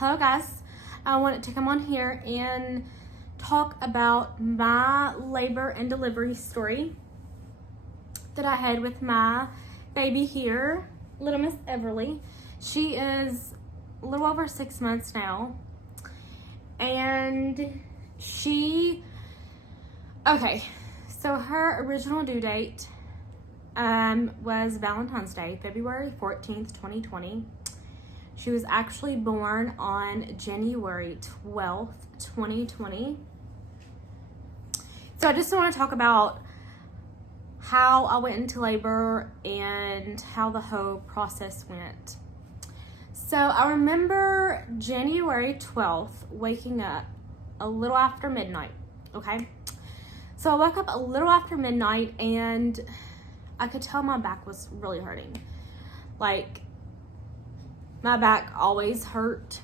Hello guys, I wanted to come on here and talk about my labor and delivery story that I had with my baby here, little Miss Everly. She is a little over 6 months now, and so her original due date was Valentine's Day, February 14th, 2020. She was actually born on January 12th, 2020. So I just want to talk about how I went into labor and how the whole process went. So I remember January 12th waking up a little after midnight, okay? So I woke up a little after midnight and I could tell my back was really hurting. Like, my back always hurt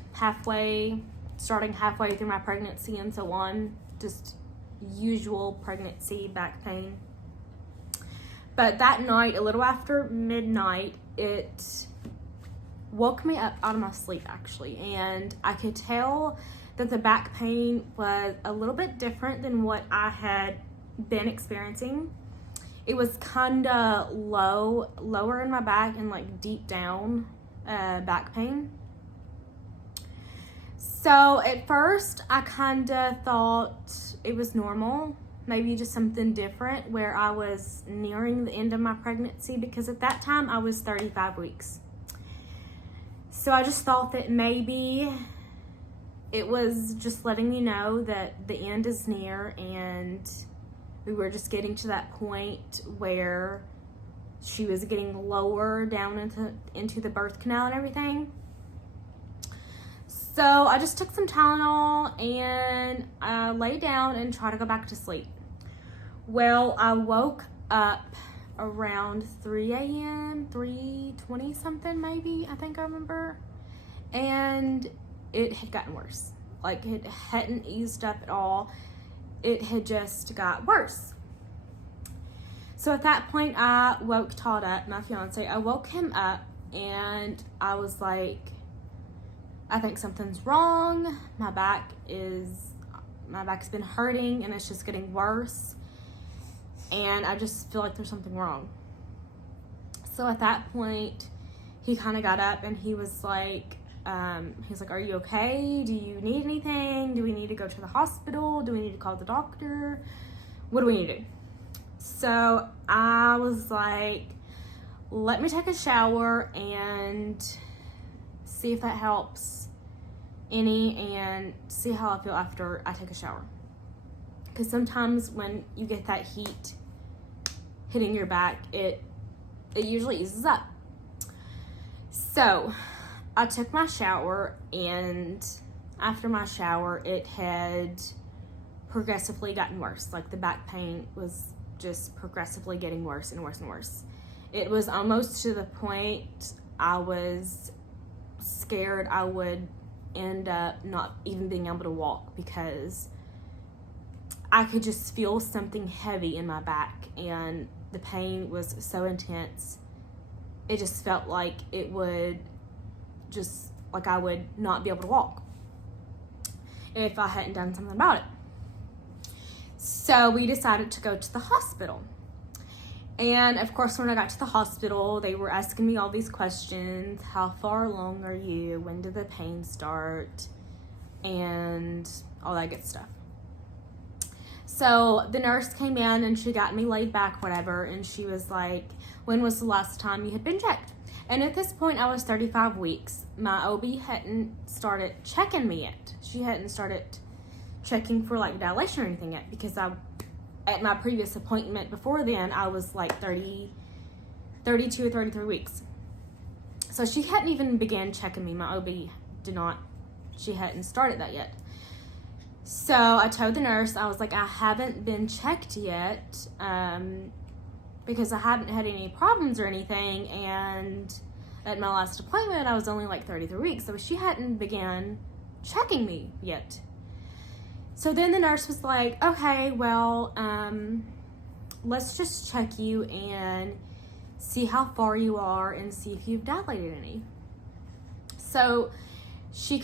starting halfway through my pregnancy and so on. Just usual pregnancy back pain. But that night, a little after midnight, it woke me up out of my sleep actually. And I could tell that the back pain was a little bit different than what I had been experiencing. It was kind of lower in my back and like deep down back pain. So at first I kind of thought it was normal, maybe just something different where I was nearing the end of my pregnancy, because at that time I was 35 weeks. So I just thought that maybe it was just letting me know that the end is near and we were just getting to that point where she was getting lower down into the birth canal and everything. So I just took some Tylenol and I lay down and tried to go back to sleep. Well, I woke up around 3 a.m., 3:20 something maybe, I think I remember. And it had gotten worse. Like, it hadn't eased up at all. It had just got worse. So at that point, I woke Todd up, my fiance. I woke him up and I was like, I think something's wrong. My back's been hurting and it's just getting worse. And I just feel like there's something wrong. So at that point, he kind of got up and he was like, are you okay? Do you need anything? Do we need to go to the hospital? Do we need to call the doctor? What do we need to do? So I was like, let me take a shower and see if that helps any and see how I feel after I take a shower. Because sometimes when you get that heat hitting your back, it usually eases up. So I took my shower, and after my shower, it had progressively gotten worse. Like, the back pain was just progressively getting worse and worse and worse. It was almost to the point I was scared I would end up not even being able to walk, because I could just feel something heavy in my back and the pain was so intense. It just felt like I would not be able to walk if I hadn't done something about it. So we decided to go to the hospital. And of course, when I got to the hospital, they were asking me all these questions. How far along are you? When did the pain start? And all that good stuff. So the nurse came in and she got me laid back, whatever. And she was like, when was the last time you had been checked? And at this point, I was 35 weeks. My OB hadn't started checking me yet. She hadn't started checking for like dilation or anything yet, because at my previous appointment before then, I was like 32 or 33 weeks. So she hadn't even began checking me. My OB she hadn't started that yet. So I told the nurse, I was like, I haven't been checked yet because I haven't had any problems or anything. And at my last appointment, I was only like 33 weeks. So she hadn't began checking me yet. So then the nurse was like, okay, well, let's just check you and see how far you are and see if you've dilated any. So she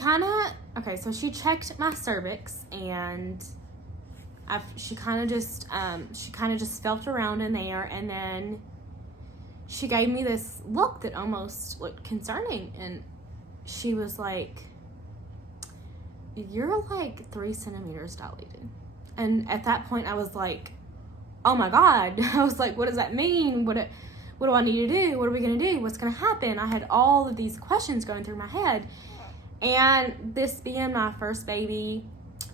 checked my cervix, and she kind of just felt around in there, and then she gave me this look that almost looked concerning, and she was like, "You're like 3 centimeters dilated." And at that point I was like, oh my God. I was like, what does that mean? What do I need to do? What are we going to do? What's going to happen? I had all of these questions going through my head. And this being my first baby,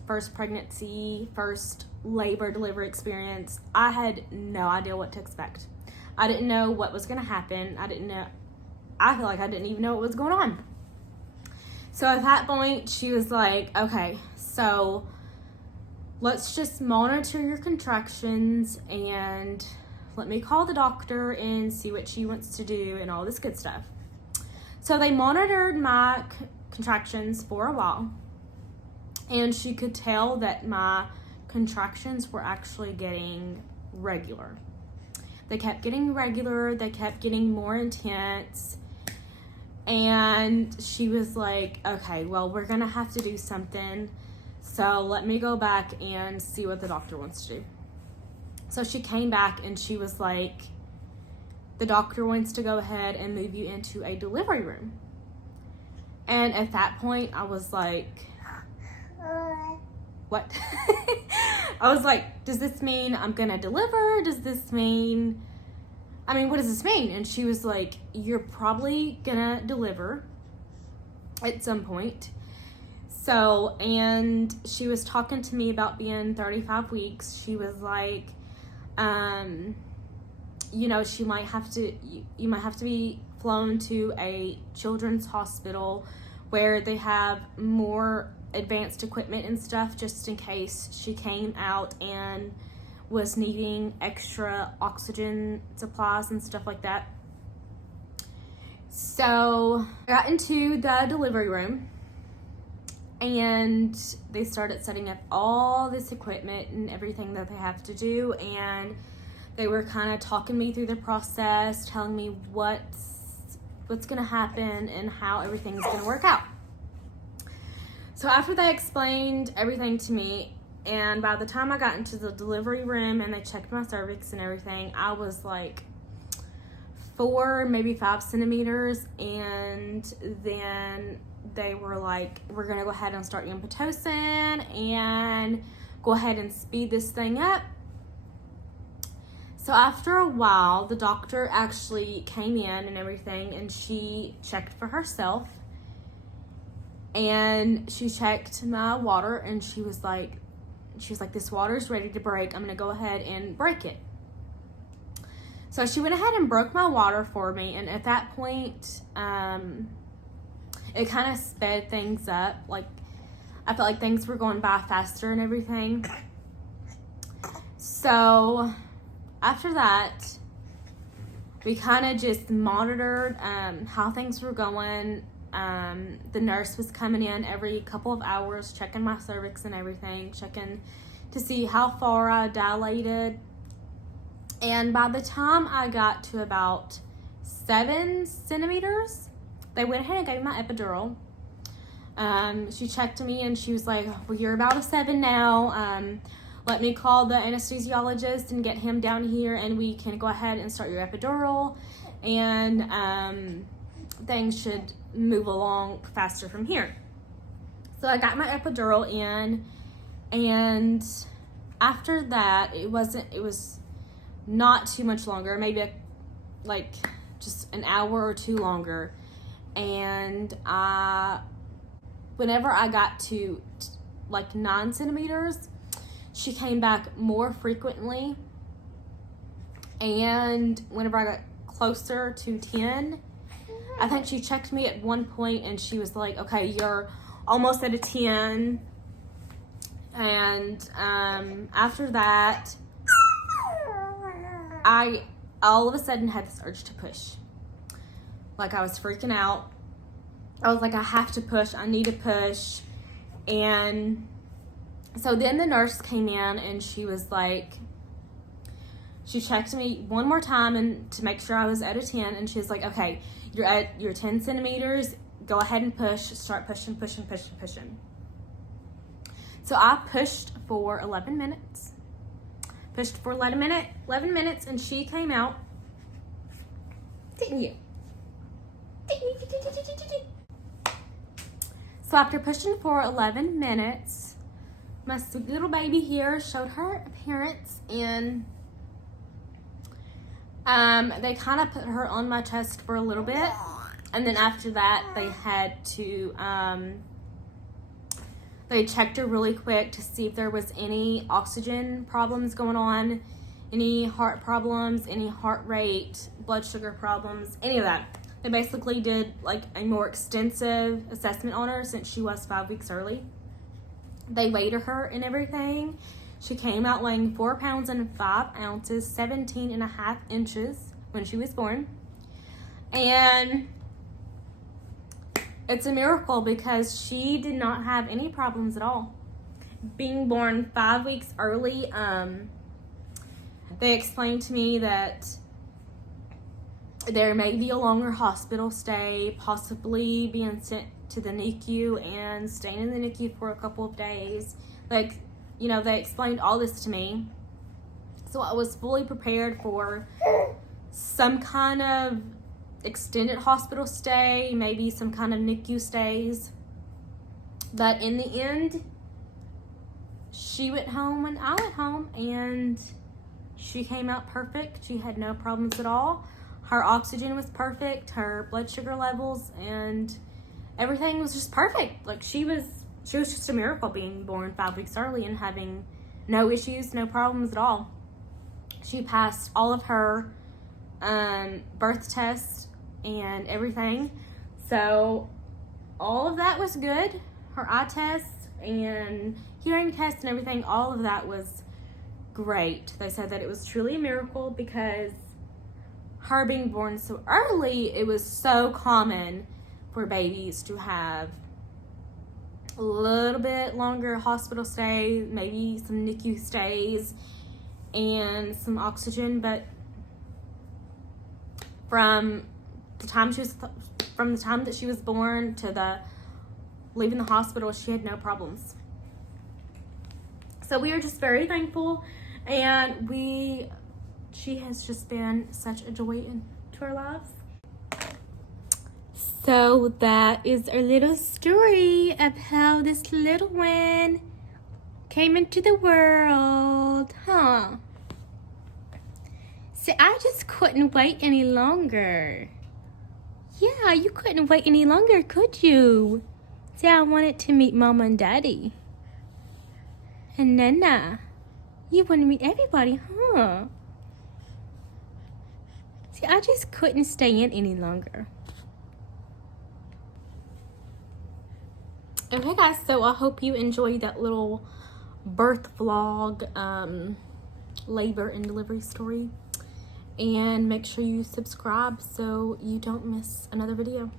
first pregnancy, first labor delivery experience, I had no idea what to expect. I didn't know what was going to happen. I feel like I didn't even know what was going on. So at that point, she was like, okay, so let's just monitor your contractions and let me call the doctor and see what she wants to do and all this good stuff. So they monitored my contractions for a while, and she could tell that my contractions were actually getting regular. They kept getting regular, they kept getting more intense, and she was like, okay, well, we're gonna have to do something, so let me go back and see what the doctor wants to do. So she came back and she was like, the doctor wants to go ahead and move you into a delivery room. And at that point, I was like, what? I was like, does this mean I'm gonna deliver? Does this mean, what does this mean? And she was like, you're probably gonna deliver at some point. So, and she was talking to me about being 35 weeks. She was like, she might have to, you might have to be flown to a children's hospital where they have more advanced equipment and stuff, just in case she came out and was needing extra oxygen supplies and stuff like that. So I got into the delivery room, and they started setting up all this equipment and everything that they have to do, and they were kind of talking me through the process, telling me what's gonna happen and how everything's gonna work out. So after they explained everything to me, and by the time I got into the delivery room and they checked my cervix and everything, I was like 4, maybe 5 centimeters, and then they were like, we're gonna go ahead and start you on Pitocin and go ahead and speed this thing up. So after a while, the doctor actually came in and everything, and she checked for herself, and she checked my water, and she was like, this water's ready to break. I'm gonna go ahead and break it. So she went ahead and broke my water for me, and at that point, it kind of sped things up. Like, I felt like things were going by faster and everything. So after that, we kind of just monitored how things were going. The nurse was coming in every couple of hours, checking my cervix and everything, checking to see how far I dilated. And by the time I got to about 7 centimeters, they went ahead and gave me my epidural. She checked me and she was like, well, you're about a 7 now. Let me call the anesthesiologist and get him down here, and we can go ahead and start your epidural, and things should move along faster from here. So I got my epidural in, and after that, it was not too much longer, maybe like just an hour or 2 longer. And whenever I got to like 9 centimeters, she came back more frequently. And whenever I got closer to 10, I think she checked me at one point and she was like, okay, you're almost at a 10. And after that, I all of a sudden had this urge to push. Like, I was freaking out. I was like, I have to push. I need to push. And so then the nurse came in and she was like, she checked me one more time and to make sure I was at a 10. And she was like, okay, you're at your 10 centimeters. go ahead and start pushing. So I pushed for 11 minutes. Pushed for 11 minutes, and she came out. Didn't you? So after pushing for 11 minutes, my sweet little baby here showed her appearance, and they kind of put her on my chest for a little bit, and then after that they had to they checked her really quick to see if there was any oxygen problems going on, any heart problems, any heart rate, blood sugar problems, any of that. They basically did like a more extensive assessment on her since she was 5 weeks early. They weighed her and everything. She came out weighing 4 pounds and 5 ounces, 17 and a half inches when she was born. And it's a miracle because she did not have any problems at all. Being born 5 weeks early, they explained to me that there may be a longer hospital stay, possibly being sent to the NICU and staying in the NICU for a couple of days. Like, you know, they explained all this to me. So I was fully prepared for some kind of extended hospital stay, maybe some kind of NICU stays. But in the end, she went home and I went home, and she came out perfect. She had no problems at all. Her oxygen was perfect, her blood sugar levels, and everything was just perfect. Like, she was just a miracle being born 5 weeks early and having no issues, no problems at all. She passed all of her birth tests and everything. So all of that was good. Her eye tests and hearing tests and everything, all of that was great. They said that it was truly a miracle because her being born so early, it was so common for babies to have a little bit longer hospital stay, maybe some NICU stays and some oxygen. But from the time that she was born to the leaving the hospital, she had no problems. So we are just very thankful, and she has just been such a joy into our lives. So that is our little story of how this little one came into the world, huh? So I just couldn't wait any longer. Yeah, you couldn't wait any longer, could you? See, I wanted to meet Mama and Daddy. And Nana. You want to meet everybody, huh? See, I just couldn't stay in any longer. Okay, guys, so I hope you enjoyed that little birth vlog, labor and delivery story. And make sure you subscribe so you don't miss another video.